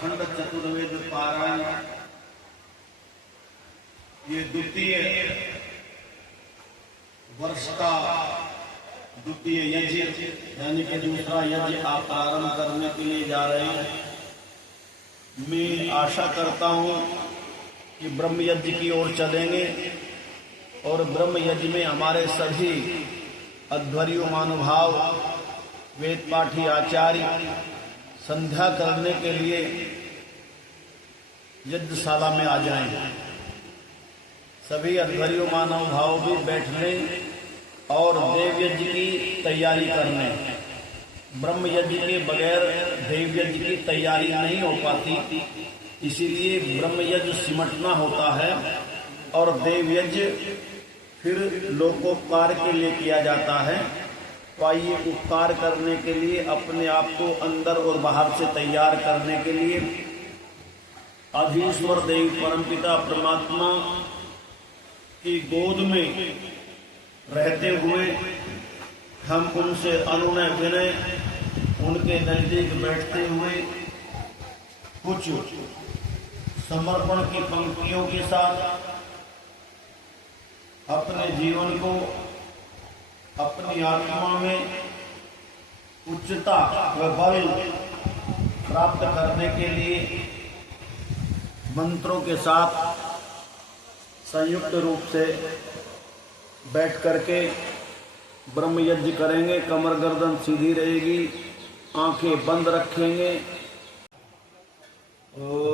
अखंड चतुर्वेद पारायण ये द्वितीय वर्ष का द्वितीय यज्ञ यानी कि दूसरा यज्ञ आप प्रारंभ करने के लिए जा रहे हैं। मैं आशा करता हूँ कि ब्रह्म यज्ञ की ओर चलेंगे और ब्रह्म यज्ञ में हमारे सभी अध्वर्यु महानुभाव वेद पाठी आचार्य संध्या करने के लिए यज्ञशाला में आ जाएं। सभी अध्वर्यु महानुभाव भी बैठने और देव यज्ञ की तैयारी करने। ब्रह्म यज्ञ के बगैर देव यज्ञ की तैयारी नहीं हो पाती, इसीलिए ब्रह्म यज्ञ सिमटना होता है और देव यज्ञ फिर लोकोपकार के लिए किया जाता है। तो आइए उपकार करने के लिए अपने आप को अंदर और बाहर से तैयार करने के लिए अधीश्वर देव परमपिता परमात्मा की गोद में रहते हुए हम उनसे अनुनय विनय उनके नजदीक बैठते हुए कुछ समर्पण की पंक्तियों के साथ अपने जीवन को अपनी आत्मा में उच्चता व बल प्राप्त करने के लिए मंत्रों के साथ संयुक्त रूप से बैठ करके ब्रह्म यज्ञ करेंगे। कमर गर्दन सीधी रहेगी, आंखें बंद रखेंगे। Om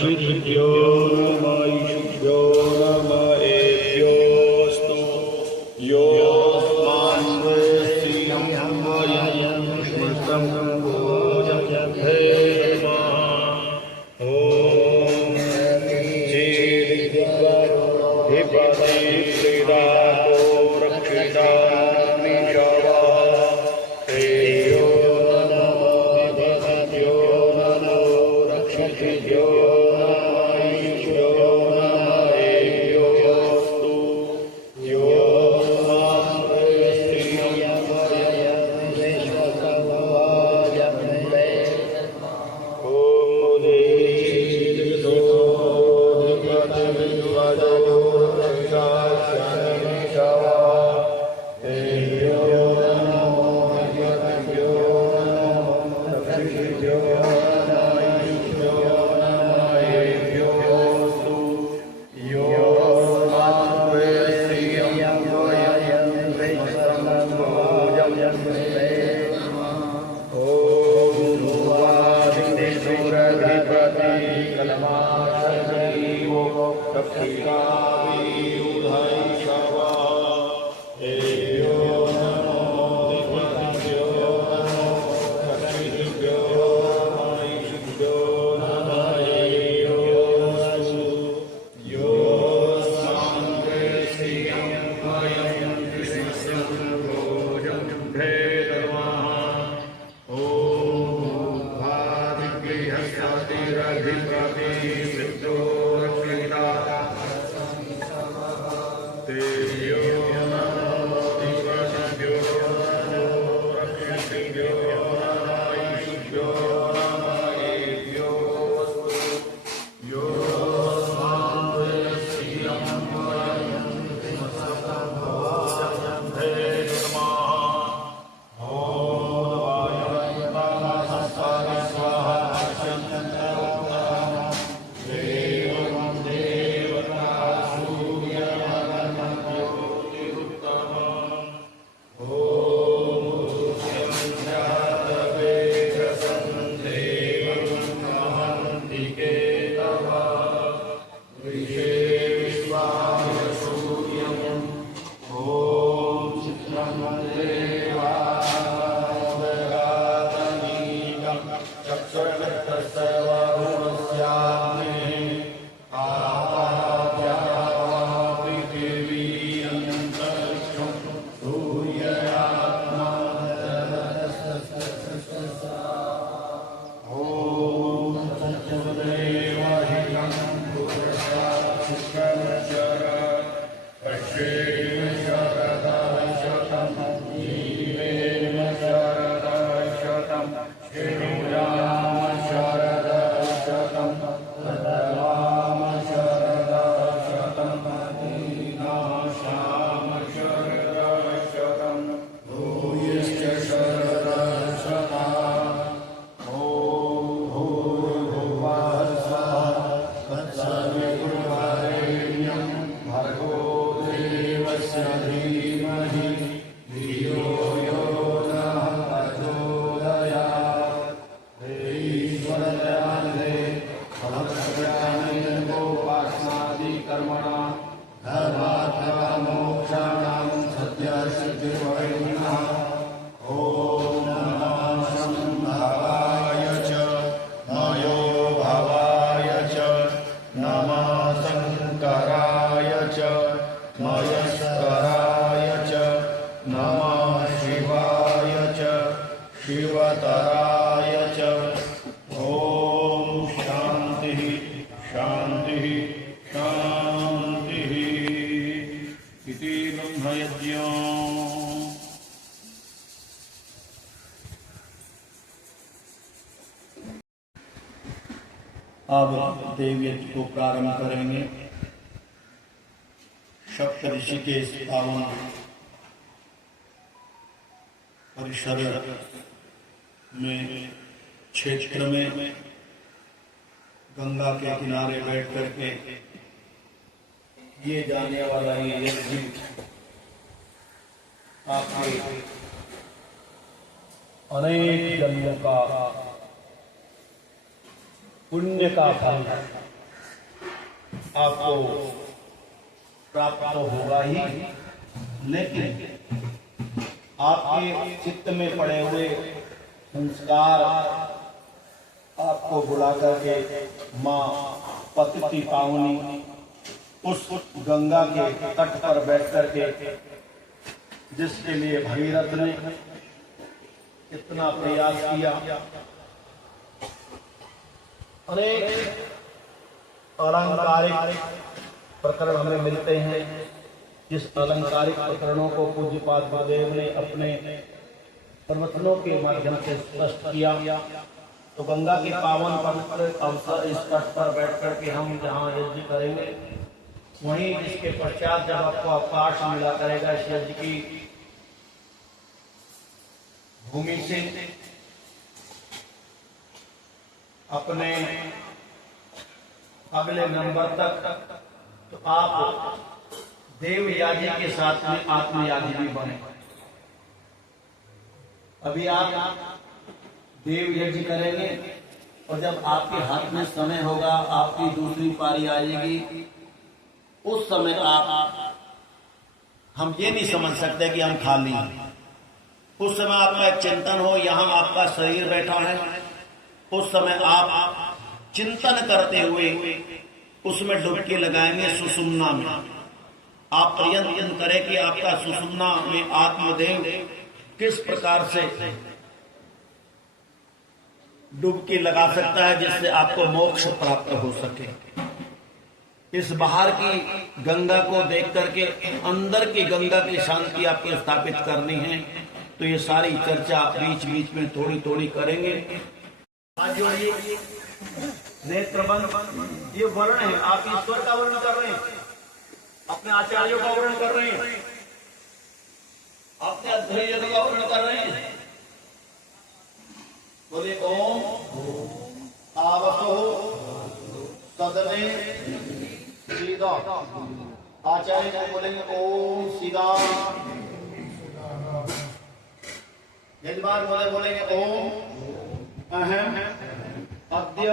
रक्षिभ्यो नमः ईशुभ्यो नमः एभ्योऽस्तु योऽस्मान् वयं स्मृतं भोजभ्ये नमः। ॐ धीपति श्रीरामो रक्षिताग्निशवा तेयो नमो दिवसभ्यो नमो रक्षिभ्यो नमः ईशुभ्यो नमः एभ्योऽस्तु योऽस्मान् वयं शिवतराय च। ॐ शान्तिः शान्तिः शान्तिः इति ब्रह्मयज्ञम्। अब देवयज्ञ को प्रारंभ करेंगे। सप्त ऋषि के इस पावन परिसर में क्षेत्र में गंगा के किनारे बैठ करके ये जाने वाला ये यज्ञ आपके अनेक जन्मों का पुण्य का फल है। आपको प्राप्त तो होगा ही, लेकिन आपके चित्त में पड़े हुए संस्कार आपको बुला करके माँ पतित पावनी उस गंगा के तट पर बैठ करके, जिसके लिए भगीरथ ने इतना प्रयास किया, अनेक अलंकारिक प्रकरण हमें मिलते हैं। जिस अलंकारिक प्रकरणों को पूज्यपाद गुरुदेव ने अपने प्रवचनों के माध्यम से स्पष्ट किया, तो गंगा के पावन पवित्र अवसर इस तट पर बैठ करके हम जहाँ यज्ञ करेंगे, वहीं इसके पश्चात जब आपको अवकाश मिला करेगा इस यज्ञ की भूमि से अपने अगले नंबर तक, तो आप देवयाजी के साथ में आत्मयाजी भी बने। अभी आप देव यज्ञ करेंगे और जब आपके हाथ में समय होगा, आपकी दूसरी पारी आएगी, उस समय हम ये नहीं समझ सकते कि हम खाली हैं। उस समय आपका एक चिंतन हो, यहाँ आपका शरीर बैठा है, उस समय आप चिंतन करते हुए उसमें डुबकी लगाएंगे सुषुम्ना में। आप प्रयत्न करें कि आपका सुषुम्ना में आत्मदेव किस प्रकार से डुबकी लगा सकता है जिससे आपको मोक्ष प्राप्त हो सके। इस बाहर की गंगा को देख करके अंदर की गंगा की शांति आपको स्थापित करनी है, तो ये सारी चर्चा बीच बीच में थोड़ी थोड़ी करेंगे। आज ये नेत्रबंध ये वर्ण है, आप ईश्वर का वर्ण कर रहे हैं, अपने आचार्यों का वर्ण कर रहे हैं, अपने अध्ययन का वर्ण कर रहे हैं। बोले ओम आवसो सदने सीधा। आचार्य को बोलेंगे ओम सीधा। यजमान बोलेंगे ओम अहम अद्य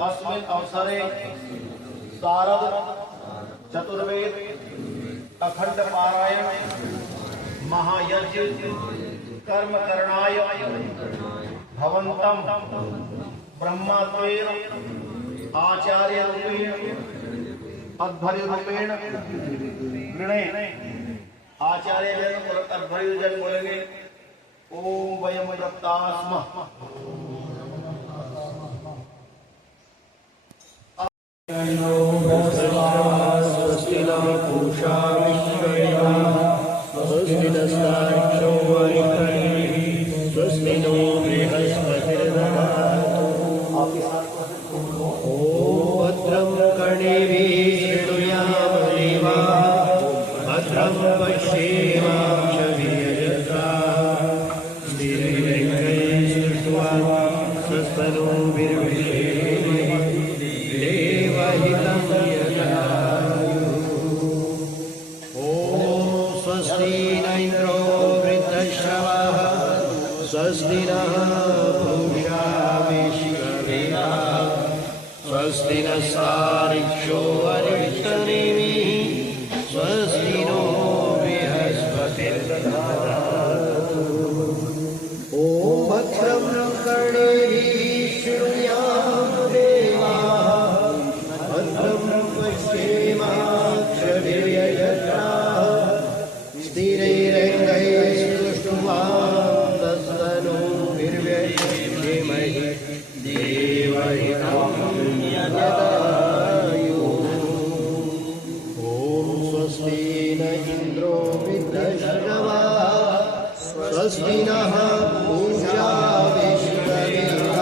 अस्मिन् अवसरे शारद चतुर्वेद अखंड पारायण महायज्ञ कर्म करणाय भवन्तम ब्रह्मत्वेन आचार्य रूपेण अध्वर्य रूपेण गृणे। आचार्य जन और अध्वर्य जन बोलेंगे ओम वयम दत्तास्मः। स्वस्ति न पूषा विश्ववेदाः स्वस्ति नस्तार्क्ष्यो अरिष्टनेमिः स्वस्ति नो बृहस्पतिर्दधातु। ॐ भद्रं कर्णेभिः शृणुयाम देवाः भद्रं पश्येमाक्षभिर्यजत्राः स्थिरैरङ्गैः स्थित्वा स्वस्तनूभिर्विषेमहि देवहितं यदायुः। ॐ स्वस्ति न इन्द्रो वृद्धश्रवः स्वस्ति नः पूषा विश्ववेदाः स्वस्ति नस्तार्क्ष्यो अरिष्टनेमिः स्वस्ति नो बृहस्पतिर्दधातु। ॐ भद्रं कर्णेभिः शृणुयाम देवाः भद्रं पश्येमाक्षभिर्यजत्राः स्थिरैरङ्गैः स्तुष्ट्वांस्तनूभिर्व्यशेमहि देवहितं यदायुः। ॐ स्वस्ति न इन्द्रो वृद्धश्रवः स्वस्ति नः पूषा विश्ववेदाः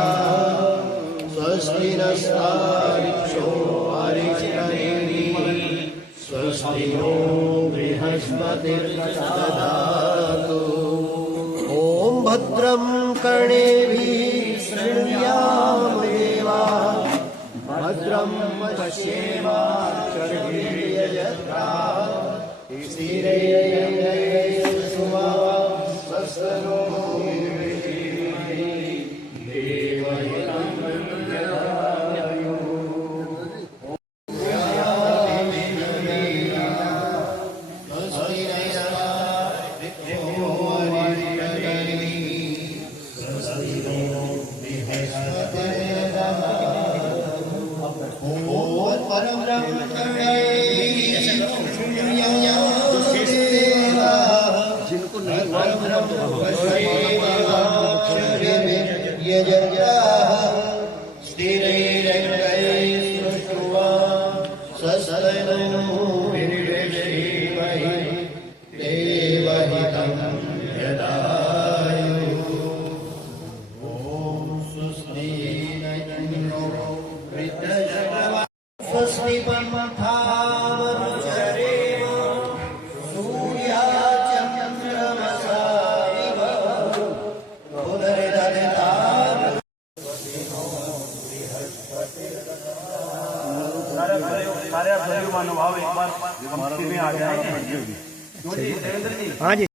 स्वस्ति नस्तार्क्ष्यो अरिष्टनेमिः स्वस्ति नो बृहस्पतिर्दधातु। ॐ भद्रं कर्णेभिः शृणुयाम देवाः भद्रं पश्येमाक्षभिर्यजत्राः स्थिरैरङ्गैः स्वस्तनूभिर्विषेमहि देवहितं यदायुः। परम ब्रह्म जिनको स्वस्ति पंथामनुचरेम सूर्याचन्द्रमसा इव पुनर्दत्तात् सारे भाइयों मानव भाव एक बार पंक्ति में आ जाए। हाँ जी।